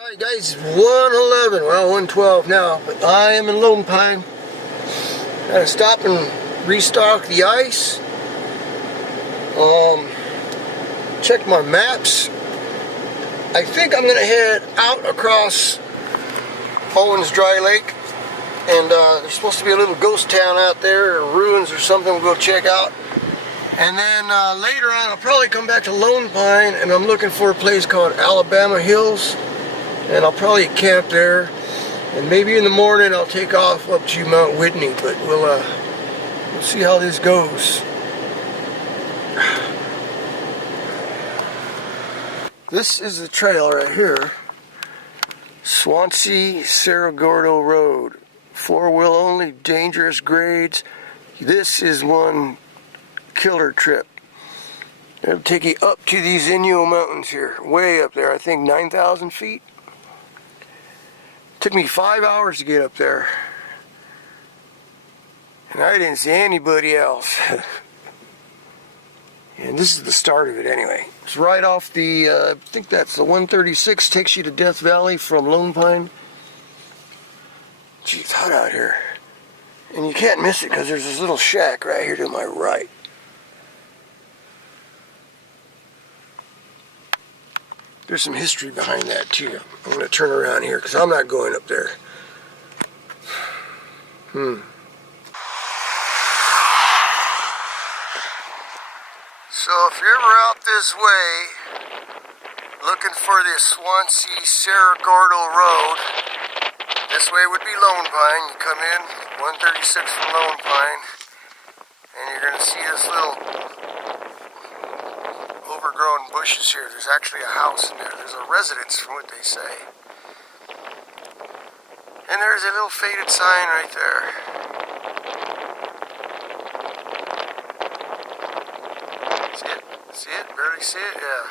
Alright guys, 111, well 112 now, but I am in Lone Pine. Gotta stop and restock the ice. Check my maps. I think I'm gonna head out across Owens Dry Lake, and there's supposed to be a little ghost town out there, or ruins or something we'll go check out. And then later on I'll probably come back to Lone Pine, and I'm looking for a place called Alabama Hills. And I'll probably camp there, and maybe in the morning I'll take off up to Mount Whitney, but we'll see how this goes. This is the trail right here, Swanseacerrogordo Road, 4-wheel only, dangerous grades. This is one killer trip. It'll take you up to these Inyo Mountains here, way up there, I think 9,000 feet. Took me 5 hours to get up there, and I didn't see anybody else. And this is the start of it anyway. It's right off the, I think that's the 136, takes you to Death Valley from Lone Pine. Gee, it's hot out here. And you can't miss it because there's this little shack right here to my right. There's some history behind that too. I'm going to turn around here because I'm not going up there. So if you're ever out this way, looking for the Swanseacerrogordo Road, this way would be Lone Pine. You come in, 136 from Lone Pine, and you're going to see this little overgrown bushes here. There's actually a house in there. There's a residence from what they say. And there's a little faded sign right there. See it? See it? Barely see it? Yeah.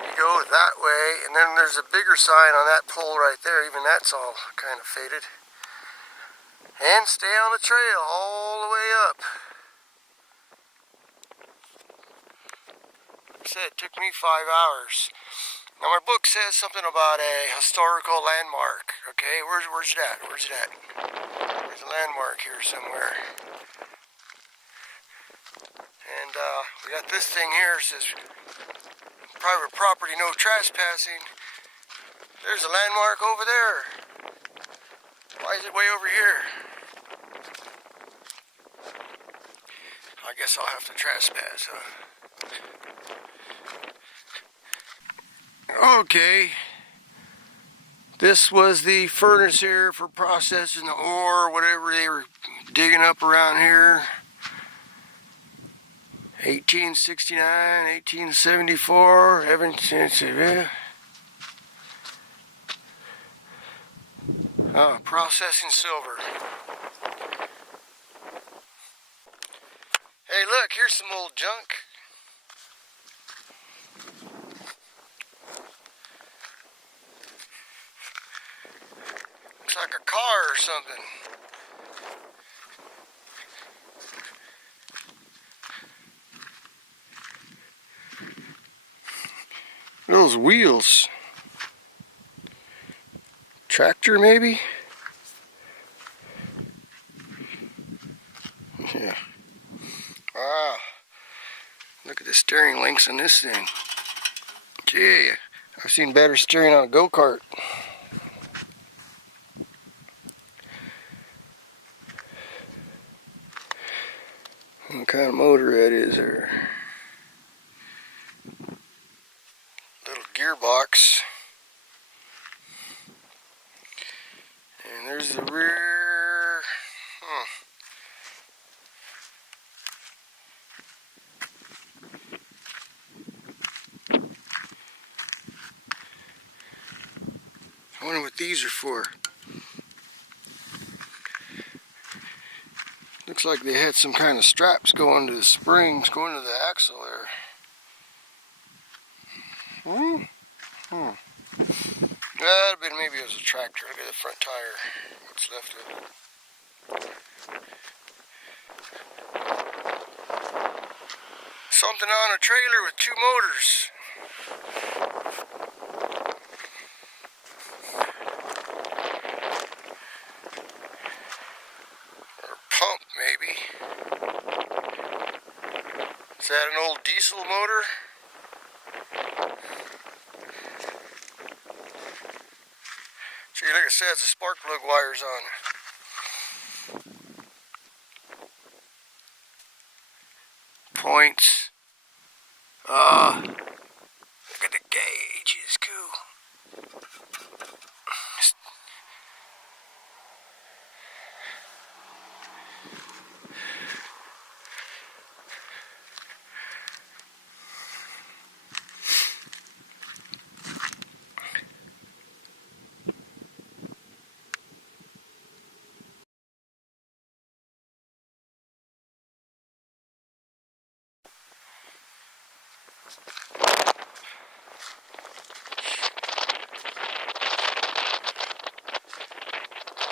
You go that way, and then there's a bigger sign on that pole right there. Even that's all kind of faded. And stay on the trail all the way up. It took me 5 hours. Now my book says something about a historical landmark. Okay, where's it at? Where's it at? There's a landmark here somewhere. And we got this thing here. It says private property, no trespassing. There's a landmark over there. Why is it way over here? I guess I'll have to trespass, huh? Okay, this was the furnace here for processing the ore, whatever they were digging up around here. 1869, 1874, processing silver. Hey look, here's some old junk. Like a car or something. Those wheels. Tractor maybe? Yeah. Wow. Look at the steering links on this thing. Gee, I've seen better steering on a go-kart. What kind of motor that is there? Little gearbox. And there's the rear. I wonder what these are for. Looks like they had some kind of straps going to the springs, going to the axle there. That'd been maybe it was a tractor. Look at the front tire. What's left of it. Something on a trailer with 2 motors. Is that an old diesel motor? Gee, like I said, the spark plug wire's on. Points. Look at the gauges, cool.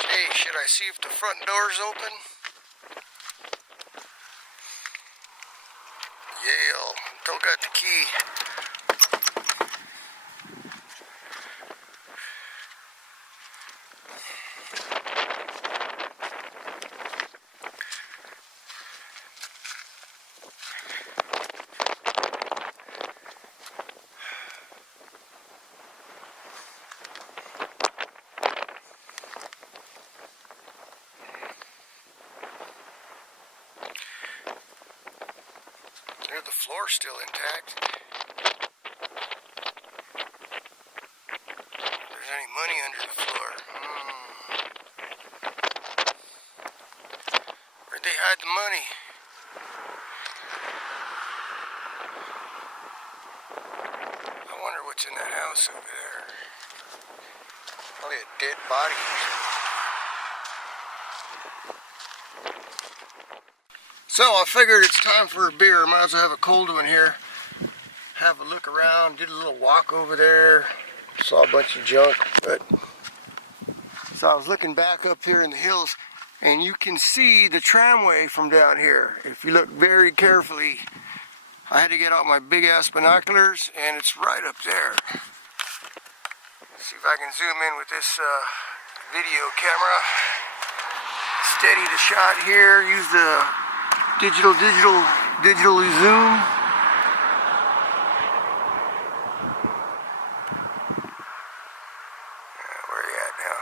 Hey, should I see if the front door's open? Yale, don't got the key. The floor's still intact. If there's any money under the floor. Where'd they hide the money? I wonder what's in that house over there. Probably a dead body. So I figured it's time for a beer. Might as well have a cold one here. Have a look around, did a little walk over there. Saw a bunch of junk, but so I was looking back up here in the hills, and you can see the tramway from down here. If you look very carefully, I had to get out my big ass binoculars, and it's right up there. Let's see if I can zoom in with this video camera. Steady the shot here. Use the digital zoom. Where are you at now?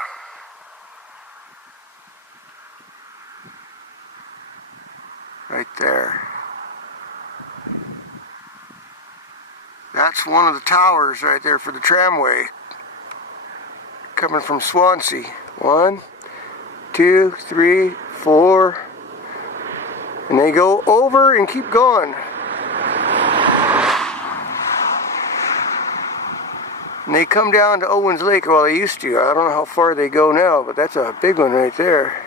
Right there. That's one of the towers right there for the tramway. Coming from Swansea. 1, 2, 3, 4. And they go over and keep going. And they come down to Owens Lake, well they used to. I don't know how far they go now, but that's a big one right there.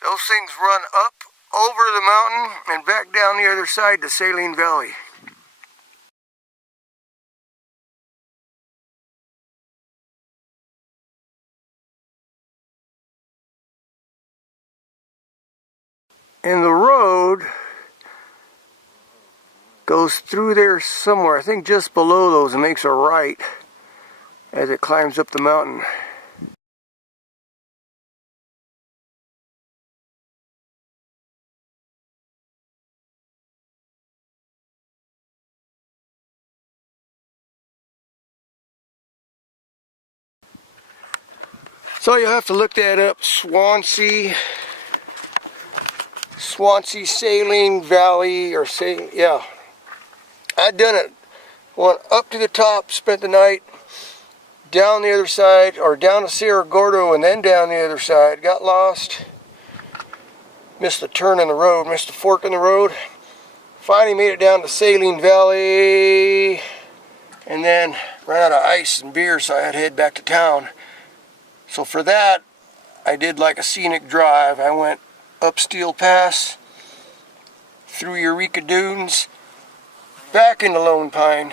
Those things run up over the mountain and back down the other side to Saline Valley. And the road goes through there somewhere, I think just below those, and makes a right as it climbs up the mountain. So you'll have to look that up, Swansea Saline Valley, or yeah. I done it. Went up to the top, spent the night, down the other side, or down to Cerrogordo and then down the other side. Got lost. Missed the turn in the road, missed the fork in the road. Finally made it down to Saline Valley, and then ran out of ice and beer, so I had to head back to town. So for that, I did like a scenic drive. I went up Steel Pass, through Eureka Dunes, back into Lone Pine,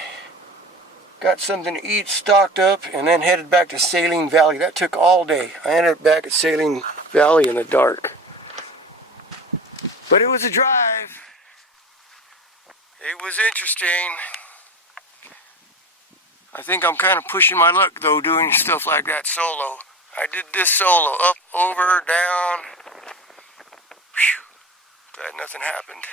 got something to eat, stocked up, and then headed back to Saline Valley. That took all day. I ended up back at Saline Valley in the dark. But it was a drive. It was interesting. I think I'm kind of pushing my luck though, doing stuff like that solo. I did this solo, up over, down. Whew. Glad nothing happened.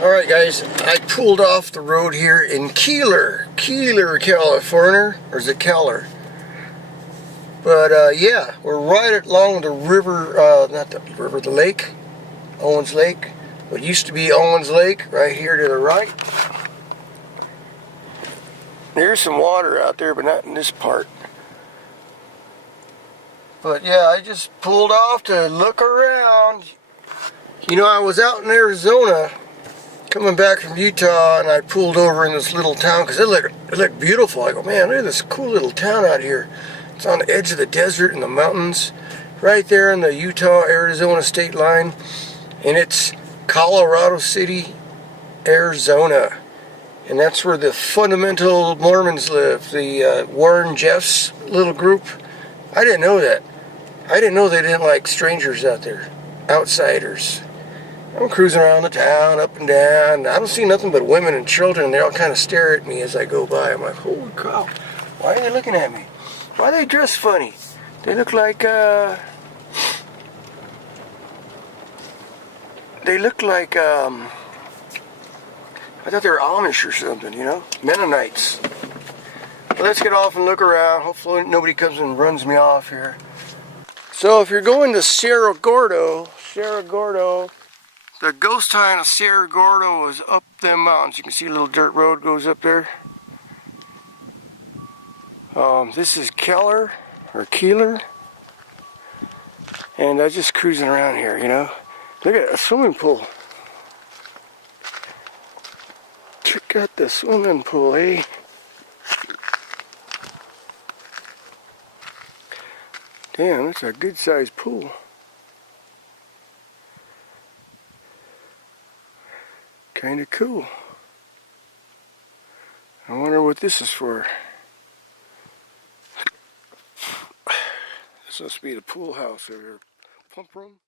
Alright guys, I pulled off the road here in Keeler, California, or is it Keller? But yeah, we're right along the river, not the river, the lake, Owens Lake. What used to be Owens Lake, right here to the right. There's some water out there, but not in this part. But yeah, I just pulled off to look around. You know, I was out in Arizona coming back from Utah, and I pulled over in this little town because it looked beautiful. I go, man, look at this cool little town out here. It's on the edge of the desert and the mountains, right there in the Utah-Arizona state line, and it's Colorado City, Arizona, and that's where the fundamental Mormons live, the Warren Jeffs little group. I didn't know that. I didn't know they didn't like strangers out there, outsiders. I'm cruising around the town, up and down. I don't see nothing but women and children. They all kind of stare at me as I go by. I'm like, holy cow, why are they looking at me? Why are they dressed funny? They look like, I thought they were Amish or something, you know? Mennonites. But let's get off and look around. Hopefully nobody comes and runs me off here. So if you're going to Cerro Gordo, the ghost town of Cerro Gordo is up them mountains. You can see a little dirt road goes up there. This is Keller, or Keeler. And I'm just cruising around here, you know. Look at a swimming pool. Check out the swimming pool, eh? Damn, that's a good sized pool. Kind of cool. I wonder what this is for. This must be the pool house over here. Pump room.